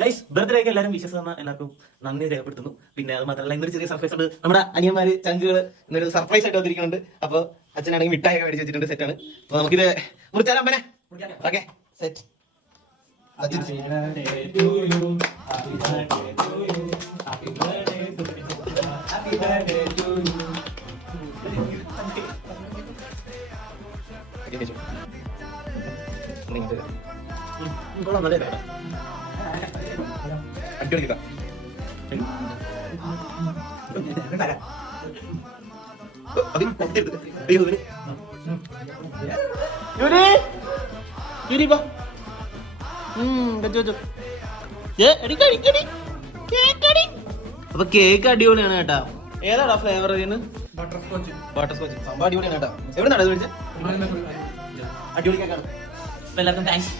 Guys ബർത്ത്ഡേക്ക് എല്ലാവരും വിശ്വസ് തന്ന എല്ലാവർക്കും നന്ദി രേഖപ്പെടുത്തുന്നു. പിന്നെ അത് മാത്രമല്ല ഇന്നൊരു ചെറിയ സർപ്രൈസ് ഉണ്ട്. നമ്മുടെ അനിയന്മാര് ചങ്കുകൾ ഇന്നൊരു സർപ്രൈസ് ആയിട്ട് വന്നിരിക്കുന്നുണ്ട്. അപ്പൊ അച്ഛനാണെങ്കിൽ മിഠായി ഒക്കെ മേടിച്ച് വെച്ചിട്ടുണ്ട്. സെറ്റാണ്. അപ്പൊ നമുക്കിത് മുറിച്ചാലോ അമ്മനെ? Okay set. അടിപൊളി അപ്പൊ കേക്ക് അടിപൊളിയാണ് കേട്ടാ. ഏതാടാ ഫ്ലേവർ? Butter scotch. സംഭവം അടിപൊളിയാണ് കേട്ടോ. എവിടെ നിന്നാണ് മേടിച്ചത്? അടിപൊളി കേക്കാണ്. എല്ലാവർക്കും താങ്ക്സ്.